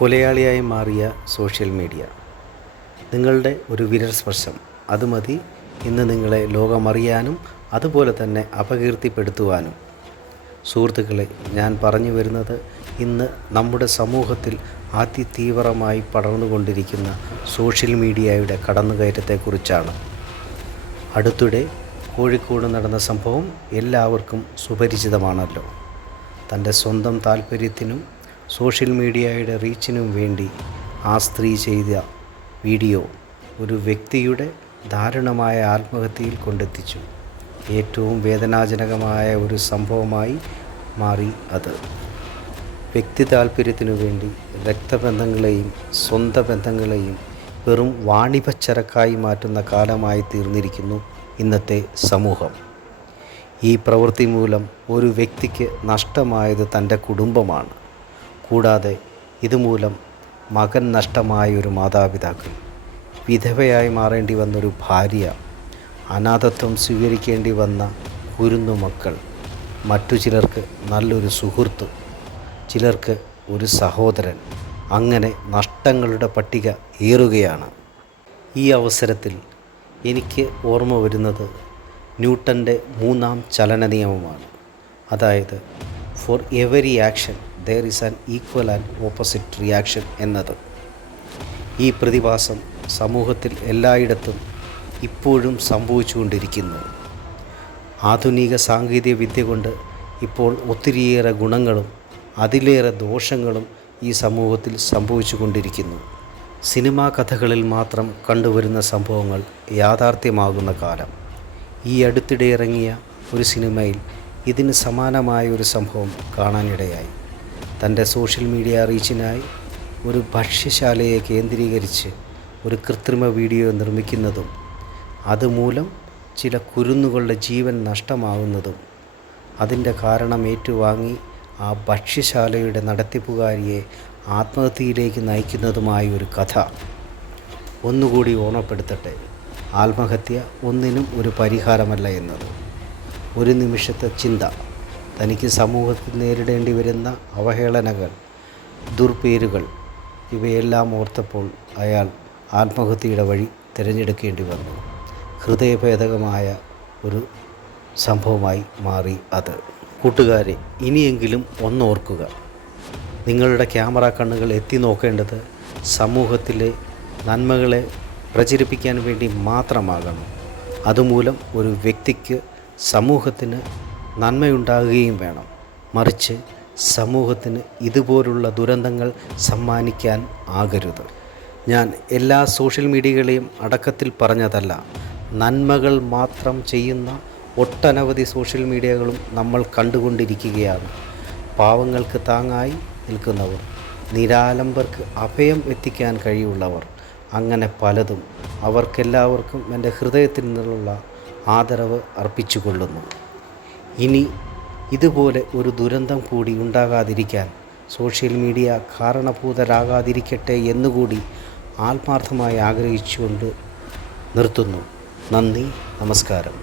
കൊലയാളിയായി മാറിയ social media. നിങ്ങളുടെ ഒരു വിരൽ സ്പർശം അത് മതി ഇന്ന് നിങ്ങളെ ലോകമറിയാനും അതുപോലെ തന്നെ അപകീർത്തിപ്പെടുത്തുവാനും. സുഹൃത്തുക്കളെ, ഞാൻ പറഞ്ഞു വരുന്നത് ഇന്ന് നമ്മുടെ സമൂഹത്തിൽ അതിതീവ്രമായി പടർന്നുകൊണ്ടിരിക്കുന്ന സോഷ്യൽ മീഡിയയുടെ കടന്നുകയറ്റത്തെക്കുറിച്ചാണ്. അടുത്തിടെ കോഴിക്കോട് നടന്ന സംഭവം എല്ലാവർക്കും സുപരിചിതമാണല്ലോ. തൻ്റെ സ്വന്തം താല്പര്യത്തിനും സോഷ്യൽ മീഡിയയുടെ റീച്ചിനും വേണ്ടി ആ സ്ത്രീ ചെയ്ത വീഡിയോ ഒരു വ്യക്തിയുടെ ദാരുണമായ ആത്മഹത്യയിൽ കൊണ്ടെത്തിച്ചു. ഏറ്റവും വേദനാജനകമായ ഒരു സംഭവമായി മാറി അത്. വ്യക്തി താല്പര്യത്തിനു വേണ്ടി രക്തബന്ധങ്ങളെയും സ്വന്തം ബന്ധങ്ങളെയും വെറും വാണിഭച്ചരക്കായി മാറ്റുന്ന കാലമായി തീർന്നിരിക്കുന്നു ഇന്നത്തെ സമൂഹം. ഈ പ്രവൃത്തി മൂലം ഒരു വ്യക്തിക്ക് നഷ്ടമായത് തൻ്റെ കുടുംബമാണ്. കൂടാതെ ഇതുമൂലം മകൻ നഷ്ടമായൊരു മാതാപിതാക്കൾ, വിധവയായി മാറേണ്ടി വന്നൊരു ഭാര്യ, അനാഥത്വം സ്വീകരിക്കേണ്ടി വന്ന കുരുന്നു മക്കൾ, മറ്റു ചിലർക്ക് നല്ലൊരു സുഹൃത്ത്, ചിലർക്ക് ഒരു സഹോദരൻ, അങ്ങനെ നഷ്ടങ്ങളുടെ പട്ടിക ഏറുകയാണ്. ഈ അവസരത്തിൽ എനിക്ക് ഓർമ്മ വരുന്നത് ന്യൂട്ടൻ്റെ 3-ാം ചലന നിയമമാണ്. അതായത് for every action there is an equal and opposite reaction എന്നത്. ഈ പ്രതിഭാസം സമൂഹത്തിൽ എല്ലായിടത്തും ഇപ്പോഴും സംഭവിച്ചുകൊണ്ടിരിക്കുന്നു. ആധുനിക സാങ്കേതിക വിദ്യ കൊണ്ട് ഇപ്പോൾ ഒത്തിരിയേറെ ഗുണങ്ങളും അതിലേറെ ദോഷങ്ങളും ഈ സമൂഹത്തിൽ സംഭവിച്ചു കൊണ്ടിരിക്കുന്നു. സിനിമാ കഥകളിൽ മാത്രം കണ്ടുവരുന്ന സംഭവങ്ങൾ യാഥാർത്ഥ്യമാകുന്ന കാലം. ഈ അടുത്തിടെ ഇറങ്ങിയ ഒരു സിനിമയിൽ ഇതിന് സമാനമായ ഒരു സംഭവം കാണാനിടയായി. തൻ്റെ സോഷ്യൽ മീഡിയ റീച്ചിനായി ഒരു ഭക്ഷ്യശാലയെ കേന്ദ്രീകരിച്ച് ഒരു കൃത്രിമ വീഡിയോ നിർമ്മിക്കുന്നതും അതുമൂലം ചില കുരുന്നുകളുടെ ജീവൻ നഷ്ടമാകുന്നതും അതിൻ്റെ കാരണം ഏറ്റുവാങ്ങി ആ ഭക്ഷ്യശാലയുടെ നടത്തിപ്പുകാരിയെ ആത്മഹത്യയിലേക്ക് നയിക്കുന്നതുമായ ഒരു കഥ. ഒന്നുകൂടി ഓർമ്മപ്പെടുത്തട്ടെ, ആത്മഹത്യ ഒന്നിനും ഒരു പരിഹാരമല്ല എന്നത്. ഒരു നിമിഷത്തെ ചിന്ത, തനിക്ക് സമൂഹത്തിൽ നേരിടേണ്ടി വരുന്ന അവഹേളനകൾ, ദുർപേരുകൾ, ഇവയെല്ലാം ഓർത്തപ്പോൾ അയാൾ ആത്മഹത്യയുടെ വഴി തിരഞ്ഞെടുക്കേണ്ടി വന്നു. ഹൃദയഭേദകമായ ഒരു സംഭവമായി മാറി അത്. കൂട്ടുകാരെ, ഇനിയെങ്കിലും ഒന്നോർക്കുക, നിങ്ങളുടെ ക്യാമറ കണ്ണുകൾ എത്തി നോക്കേണ്ടത് സമൂഹത്തിലെ നന്മകളെ പ്രചരിപ്പിക്കാൻ വേണ്ടി മാത്രമാകണം. അതുമൂലം ഒരു വ്യക്തിക്ക് സമൂഹത്തിന് നന്മയുണ്ടാകുകയും വേണം. മറിച്ച് സമൂഹത്തിന് ഇതുപോലുള്ള ദുരന്തങ്ങൾ സമ്മാനിക്കാൻ ആകരുത്. ഞാൻ എല്ലാ സോഷ്യൽ മീഡിയകളെയും അടക്കത്തിൽ പറഞ്ഞതല്ല. നന്മകൾ മാത്രം ചെയ്യുന്ന ഒട്ടനവധി സോഷ്യൽ മീഡിയകളും നമ്മൾ കണ്ടുകൊണ്ടിരിക്കുകയാണ്. പാവങ്ങൾക്ക് താങ്ങായി നിൽക്കുന്നവർ, നിരാലംബർക്ക് അഭയം എത്തിക്കാൻ കഴിവുള്ളവർ, അങ്ങനെ പലതും. അവർക്കെല്ലാവർക്കും എൻ്റെ ഹൃദയത്തിൽ നിന്നുള്ള ആദരവ് അർപ്പിച്ചുകൊള്ളുന്നു. ഇനി ഇതുപോലെ ഒരു ദുരന്തം കൂടി ഉണ്ടാകാതിരിക്കാൻ സോഷ്യൽ മീഡിയ കാരണഭൂതരാകാതിരിക്കട്ടെ എന്നുകൂടി ആത്മാർത്ഥമായി ആഗ്രഹിച്ചുകൊണ്ട് നിർത്തുന്നു. നന്ദി, നമസ്കാരം.